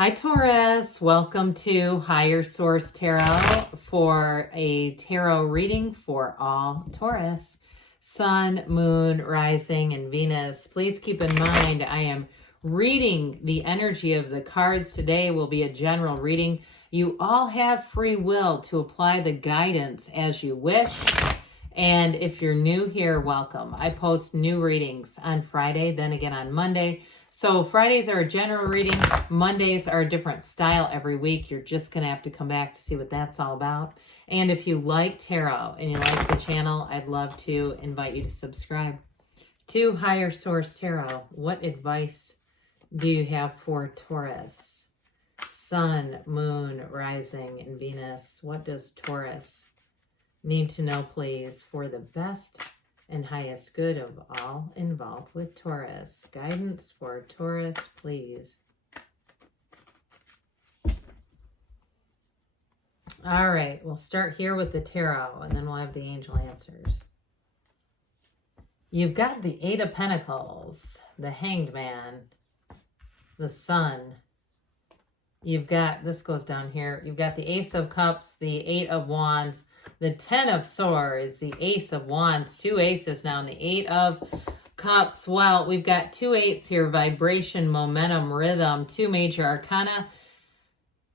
Hi Taurus, welcome to Higher Source Tarot for a tarot reading for all Taurus, Sun, Moon, Rising, and Venus. Please keep in mind I am reading the energy of the cards. Today will be a general reading. You all have free will to apply the guidance as you wish. And if you're new here, welcome. I post new readings on Friday, then again on Monday. So Fridays are a general reading. Mondays are a different style every week. You're just going to have to come back to see what that's all about. And if you like tarot and you like the channel, I'd love to invite you to subscribe to Higher Source Tarot. What advice do you have for Taurus? Sun, Moon, Rising, and Venus. What does Taurus need to know, please, for the best and highest good of all involved with Taurus? Guidance for Taurus, please. All right, we'll start here with the tarot, and then we'll have the angel answers. You've got the Eight of Pentacles, the Hanged Man, the Sun. You've got, this goes down here, you've got the Ace of Cups, the Eight of Wands, the Ten of Swords, the Ace of Wands, two aces now, and the Eight of Cups. Well, we've got two eights here, vibration, momentum, rhythm, two major arcana,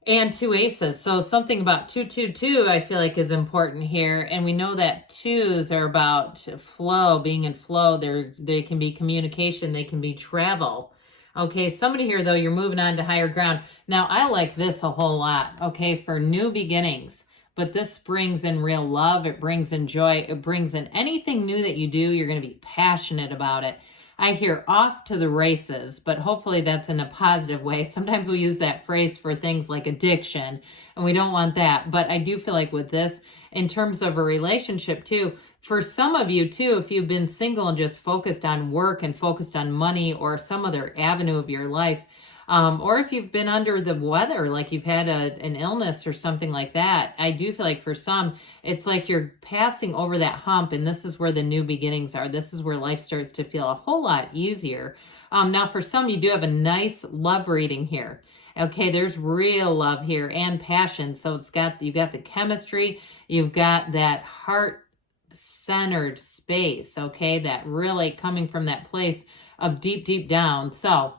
and two aces. So something about 222 I feel like is important here. And we know that twos are about flow, being in flow. They can be communication, they can be travel. Okay, somebody here, though, you're moving on to higher ground. Now, I like this a whole lot, okay, for new beginnings. But this brings in real love. It brings in joy. It brings in anything new that you do. You're going to be passionate about it. I hear off to the races, but hopefully that's in a positive way. Sometimes we use that phrase for things like addiction, and we don't want that. But I do feel like with this, in terms of a relationship too, for some of you too, if you've been single and just focused on work and focused on money or some other avenue of your life, or if you've been under the weather, like you've had an illness or something like that, I do feel like for some, it's like you're passing over that hump, and this is where the new beginnings are. This is where life starts to feel a whole lot easier. Now, for some, you do have a nice love reading here. Okay, there's real love here and passion. So you've got the chemistry, you've got that heart-centered space, okay, that really coming from that place of deep, deep down. So,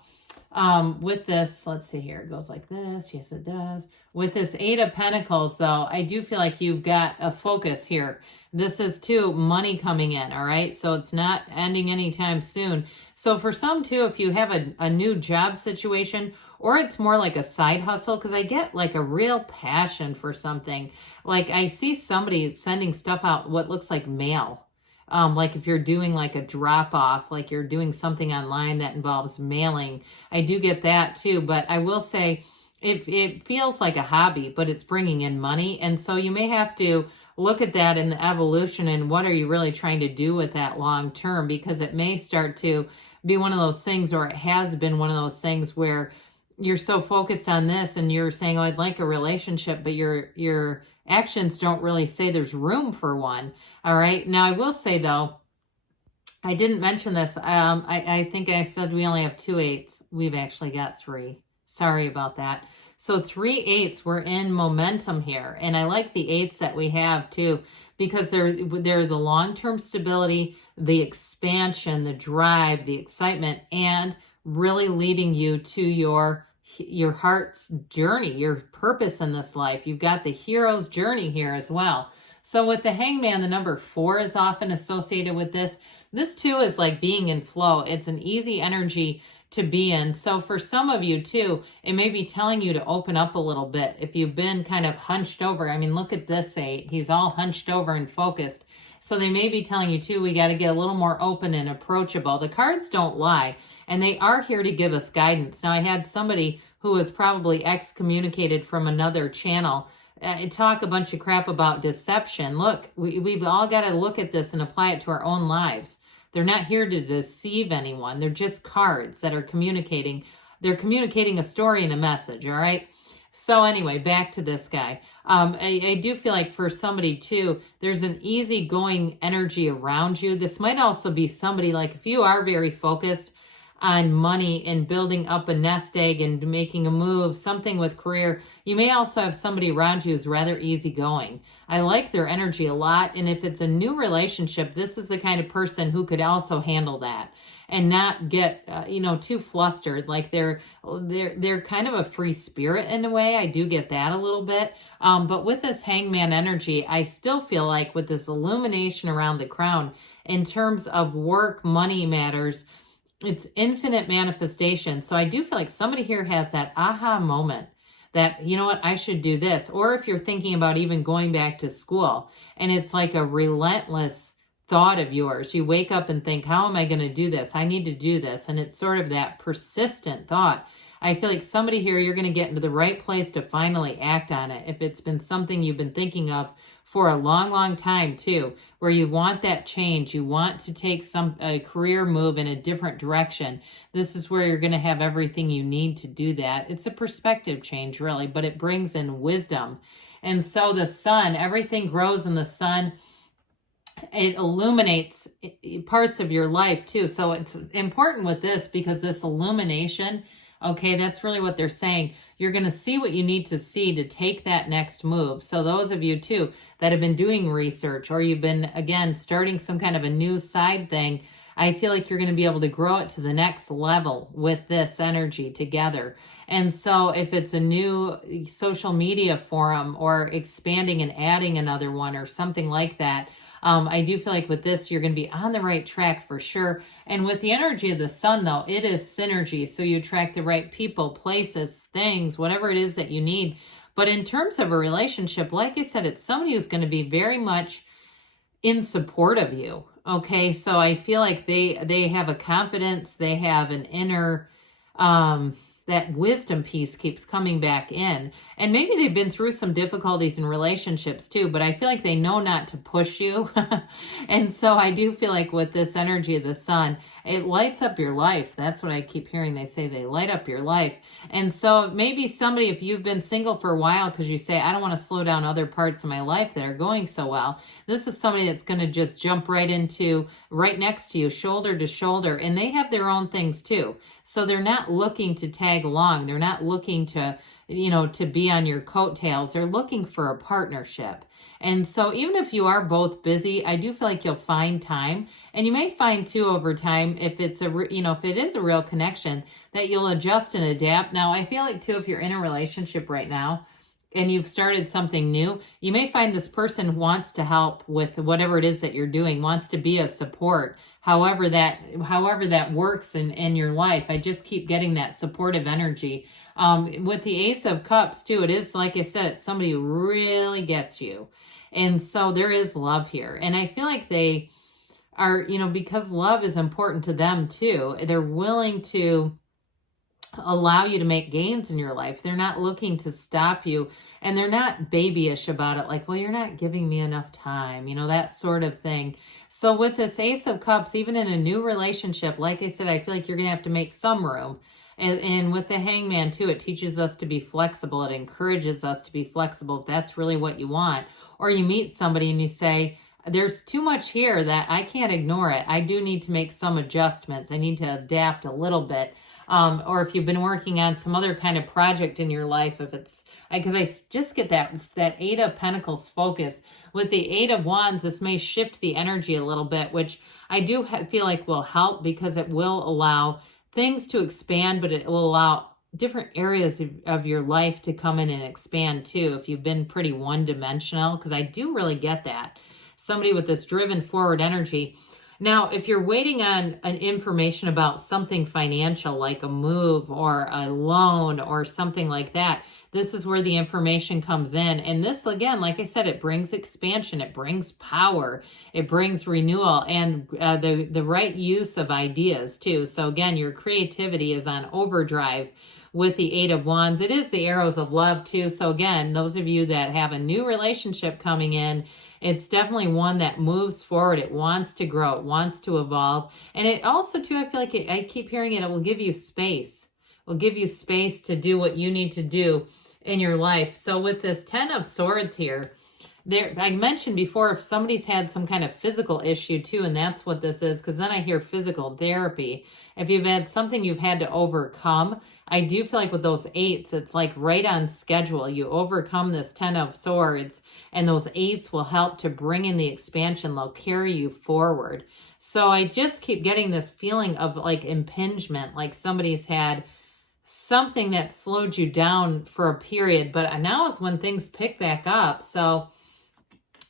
with this, let's see here, it goes like this. Yes, it does. With this Eight of Pentacles, though, I do feel like you've got a focus here. This is, too, money coming in, all right? So it's not ending anytime soon. So for some, too, if you have a new job situation, or it's more like a side hustle, because I get like a real passion for something. Like I see somebody sending stuff out, what looks like mail. Like if you're doing like a drop off, like you're doing something online that involves mailing, I do get that too. But I will say it feels like a hobby, but it's bringing in money. And so you may have to look at that in the evolution and what are you really trying to do with that long term, because it may start to be one of those things, or it has been one of those things where you're so focused on this and you're saying, oh, I'd like a relationship, but your actions don't really say there's room for one. All right. Now, I will say, though, I didn't mention this. I think I said we only have two eights. We've actually got three. Sorry about that. So 3 8s, we're in momentum here. And I like the 8s that we have, too, because they're the long-term stability, the expansion, the drive, the excitement, and really leading you to your heart's journey, your purpose in this life. You've got the hero's journey here as well. So with the Hangman, the number 4 is often associated with this. This too is like being in flow. It's an easy energy to be in. So for some of you too, it may be telling you to open up a little bit. If you've been kind of hunched over, I mean, look at this 8. He's all hunched over and focused. So they may be telling you too, we got to get a little more open and approachable. The cards don't lie, and they are here to give us guidance. Now, I had somebody who was probably excommunicated from another channel talk a bunch of crap about deception. Look, we've all got to look at this and apply it to our own lives. They're not here to deceive anyone. They're just cards that are communicating. They're communicating a story and a message, all right? So anyway, back to this guy. I do feel like for somebody too, there's an easygoing energy around you. This might also be somebody like if you are very focused, on money and building up a nest egg and making a move, something with career. You may also have somebody around you who's rather easygoing. I like their energy a lot. And if it's a new relationship, this is the kind of person who could also handle that and not get, too flustered. Like they're kind of a free spirit in a way. I do get that a little bit. But with this hangman energy, I still feel like with this illumination around the crown, in terms of work, money matters, it's infinite manifestation. So I do feel like somebody here has that aha moment that, you know what, I should do this. Or if you're thinking about even going back to school and it's like a relentless thought of yours, you wake up and think, how am I going to do this? I need to do this. And it's sort of that persistent thought. I feel like somebody here, you're going to get into the right place to finally act on it. If it's been something you've been thinking of for a long, long time too, where you want that change, you want to take a career move in a different direction. This is where you're going to have everything you need to do that. It's a perspective change really, but it brings in wisdom. And so the sun, everything grows in the sun. It illuminates parts of your life too. So it's important with this because this illumination, okay, that's really what they're saying. You're going to see what you need to see to take that next move. So those of you too that have been doing research or you've been, again, starting some kind of a new side thing, I feel like you're going to be able to grow it to the next level with this energy together. And so if it's a new social media forum or expanding and adding another one or something like that, I do feel like with this, you're going to be on the right track for sure. And with the energy of the sun, though, it is synergy. So you attract the right people, places, things, whatever it is that you need. But in terms of a relationship, like I said, it's somebody who's going to be very much in support of you. Okay, so I feel like they have a confidence, they have an inner, that wisdom piece keeps coming back in. And maybe they've been through some difficulties in relationships too, but I feel like they know not to push you. And so I do feel like with this energy of the sun, it lights up your life. That's what I keep hearing. They say they light up your life. And so maybe somebody, if you've been single for a while because you say, I don't want to slow down other parts of my life that are going so well, this is somebody that's going to just jump right into right next to you, shoulder to shoulder. And they have their own things too. So they're not looking to tag along. They're not looking to, to be on your coattails. They're looking for a partnership. And so even if you are both busy, I do feel like you'll find time. And you may find too over time, if it's if it is a real connection, that you'll adjust and adapt. Now, I feel like too, if you're in a relationship right now, and you've started something new, you may find this person wants to help with whatever it is that you're doing, wants to be a support, however that works in your life. I just keep getting that supportive energy. With the Ace of Cups too, it is, like I said, it's somebody who really gets you. And so there is love here. And I feel like they are, because love is important to them too, they're willing to allow you to make gains in your life. They're not looking to stop you, and they're not babyish about it, like, well, you're not giving me enough time, that sort of thing. So with this Ace of Cups, even in a new relationship, like I said, I feel like you're going to have to make some room. And with the Hangman too, it teaches us to be flexible. It encourages us to be flexible if that's really what you want. Or you meet somebody and you say, there's too much here that I can't ignore it. I do need to make some adjustments. I need to adapt a little bit. Or if you've been working on some other kind of project in your life, if it's, because I just get that Eight of Pentacles focus. With the Eight of Wands, this may shift the energy a little bit, which I do feel like will help because it will allow things to expand, but it will allow different areas of your life to come in and expand too. If you've been pretty one-dimensional, because I do really get that. Somebody with this driven forward energy. Now, if you're waiting on an information about something financial, like a move or a loan or something like that, this is where the information comes in. And this, again, like I said, it brings expansion, it brings power, it brings renewal, and the right use of ideas too. So again, your creativity is on overdrive with the Eight of Wands. It is the arrows of love too. So again, those of you that have a new relationship coming in, it's definitely one that moves forward. It wants to grow. It wants to evolve. And it also, too, I feel like I keep hearing it will give you space. It will give you space to do what you need to do in your life. So with this Ten of Swords here, there, I mentioned before, if somebody's had some kind of physical issue too, and that's what this is, because then I hear physical therapy. If you've had something you've had to overcome, I do feel like with those eights, it's like right on schedule. You overcome this 10 of Swords, and those eights will help to bring in the expansion. They'll carry you forward. So I just keep getting this feeling of like impingement, like somebody's had something that slowed you down for a period, but now is when things pick back up. So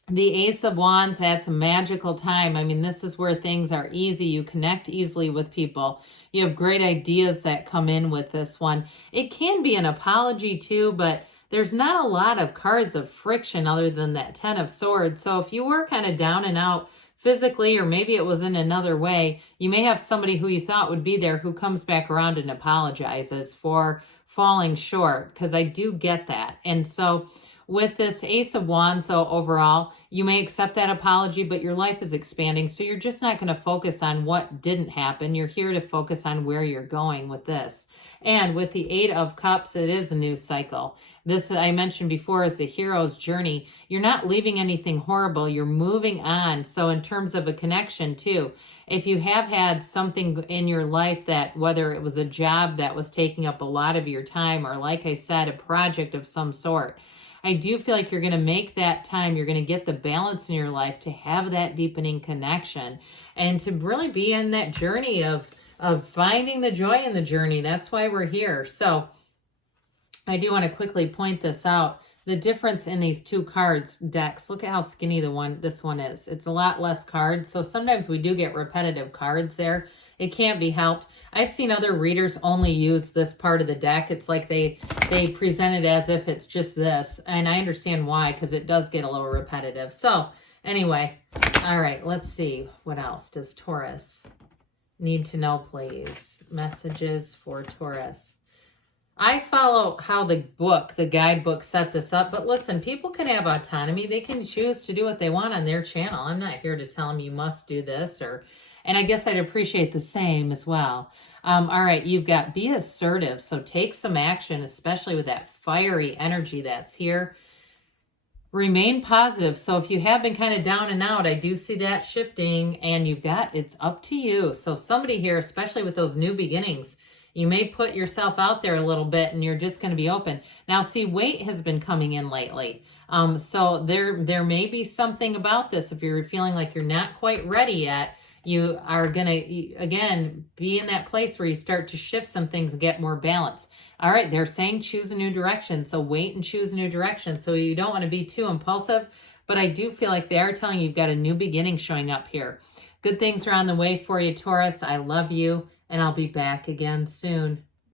the Ace of Wands had some magical time. I mean, this is where things are easy. You connect easily with people. You have great ideas that come in with this one. It can be an apology too, but there's not a lot of cards of friction other than that 10 of Swords. So if you were kind of down and out physically, or maybe it was in another way, you may have somebody who you thought would be there who comes back around and apologizes for falling short, because I do get that. And so with this Ace of Wands, so overall, you may accept that apology, but your life is expanding. So you're just not going to focus on what didn't happen. You're here to focus on where you're going with this. And with the 8 of Cups, it is a new cycle. This, I mentioned before, is the hero's journey. You're not leaving anything horrible. You're moving on. So in terms of a connection too, if you have had something in your life that, whether it was a job that was taking up a lot of your time, or like I said, a project of some sort, I do feel like you're going to make that time. You're going to get the balance in your life to have that deepening connection and to really be in that journey of finding the joy in the journey. That's why we're here. So I do want to quickly point this out. The difference in these two cards decks, look at how skinny this one is. It's a lot less cards. So sometimes we do get repetitive cards there. It can't be helped. I've seen other readers only use this part of the deck. It's like they present it as if it's just this. And I understand why, because it does get a little repetitive. So anyway, all right, let's see. What else does Taurus need to know, please? Messages for Taurus. I follow how the guidebook set this up. But listen, people can have autonomy. They can choose to do what they want on their channel. I'm not here to tell them you must do this, and I guess I'd appreciate the same as well. All right, you've got be assertive. So take some action, especially with that fiery energy that's here. Remain positive. So if you have been kind of down and out, I do see that shifting, and you've got, it's up to you. So somebody here, especially with those new beginnings, you may put yourself out there a little bit and you're just going to be open. Now, see, weight has been coming in lately. So there may be something about this. If you're feeling like you're not quite ready yet, you are going to, again, be in that place where you start to shift some things and get more balance. All right, they're saying choose a new direction. So wait and choose a new direction. So you don't want to be too impulsive, but I do feel like they are telling you you've got a new beginning showing up here. Good things are on the way for you, Taurus. I love you, and I'll be back again soon.